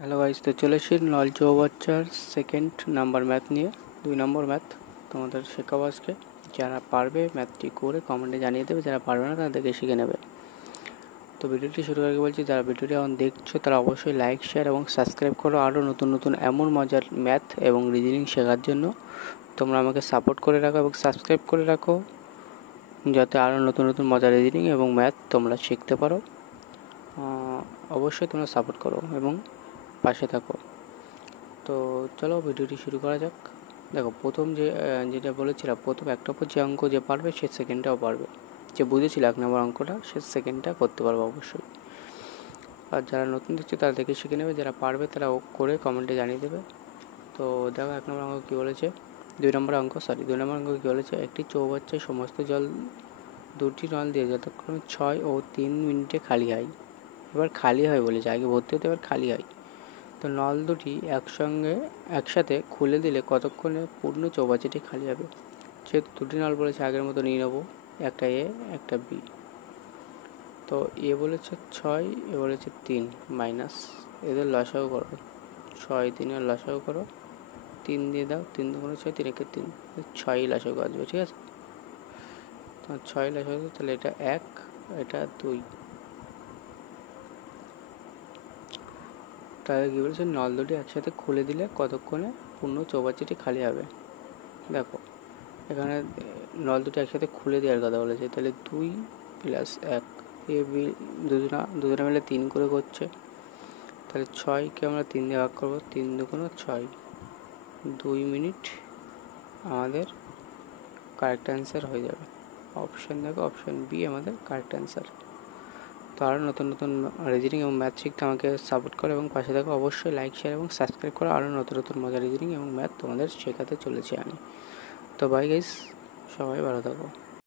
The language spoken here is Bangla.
হ্যালো গাইস, তো চলে এসেছি নল চৌবাচ্চার সেকেন্ড নাম্বার ম্যাথ নিয়ে। 2 নম্বর ম্যাথ তোমাদের শেখাবো আজকে। যারা পারবে ম্যাথটি করে কমেন্টে জানিয়ে দেবে, যারা পারবে না তারা দেখে শিখে নেবে। তো ভিডিওটি শুরু করার আগে বলছি, যারা ভিডিওটি এখন দেখছো তারা অবশ্যই লাইক, শেয়ার এবং সাবস্ক্রাইব করো। আরও নতুন নতুন এমন মজার ম্যাথ এবং রিজনিং শেখার জন্য তোমরা আমাকে সাপোর্ট করে রাখো এবং সাবস্ক্রাইব করে রাখো, যাতে আরও নতুন নতুন মজার রিজনিং এবং ম্যাথ তোমরা শিখতে পারো। অবশ্যই তোমরা সাপোর্ট করো এবং পাশে থাকো। তো চলো ভিডিওটি শুরু করা যাক। দেখো, প্রথম যেটা বলেছিলাম, প্রথম একটা পর যে অঙ্ক যে পারবে সে সেকেন্ডটাও পারবে। যে বুঝেছিল 1 নম্বর অঙ্কটা সে সেকেন্ডটা করতে পারবে অবশ্যই। আর যারা নতুন দেখছে তারা দেখে শিখে নেবে, যারা পারবে তারা করে কমেন্টে জানিয়ে দেবে। তো দেখো 1 নম্বর অঙ্ক কী বলেছে, 2 নম্বর অঙ্ক কী বলেছে, একটি চৌবাচ্চায় সমস্ত জল 2টি নল দিয়ে যতক্ষণ 6 ও 3 মিনিটে খালি হয়। এবার খালি হয় বলেছে, আগে ভর্তি হতে এবার খালি হয়। তো নল দুটি একসাথে খুলে দিলে কতক্ষণে পূর্ণ চৌবাচ্চাটি খালি হবে। যেহেতু 2টি নল বলেছে আগের মতো নিয়ে নেবো, একটা এ একটা বি। তো এ বলেছে 6, এ বলেছে 3, মাইনাস এদের লসাগু করো। 6 3-এর লসাগু করো, 3 দিয়ে দাও, 3 2 6, 3 1 3, 6ই লসাগু আসবে। ঠিক আছে, তো 6 লসাগু, তাহলে এটা 1, এটা 2। তাহলে কী বলেছে, নল দুটি একসাথে খুলে দিলে কতক্ষণে পূর্ণ চৌবাচ্চাটি খালি হবে। দেখো এখানে নল দুটো একসাথে খুলে দেওয়ার কথা বলেছে, তাহলে 2 + 1, এ বি দুজনে মিলে 3 করে করছে। তাহলে 6কে আমরা 3 দিয়ে ভাগ করবো, 3 2 6, 2 মিনিট আমাদের কারেক্ট অ্যান্সার হয়ে যাবে। অপশান দেখো, অপশান বি আমাদের কারেক্ট অ্যান্সার। তো আরও নতুন নতুন রিজনিং এবং ম্যাথ শিখতে আমাকে সাপোর্ট করো এবং পাশে থাকো। অবশ্যই লাইক, শেয়ার এবং সাবস্ক্রাইব করো, আরও নতুন নতুন মজার রিজনিং এবং ম্যাথ তোমাদের শেখাতে চলেছি আমি। তো বাই গাইস, সবাই ভালো থাকো।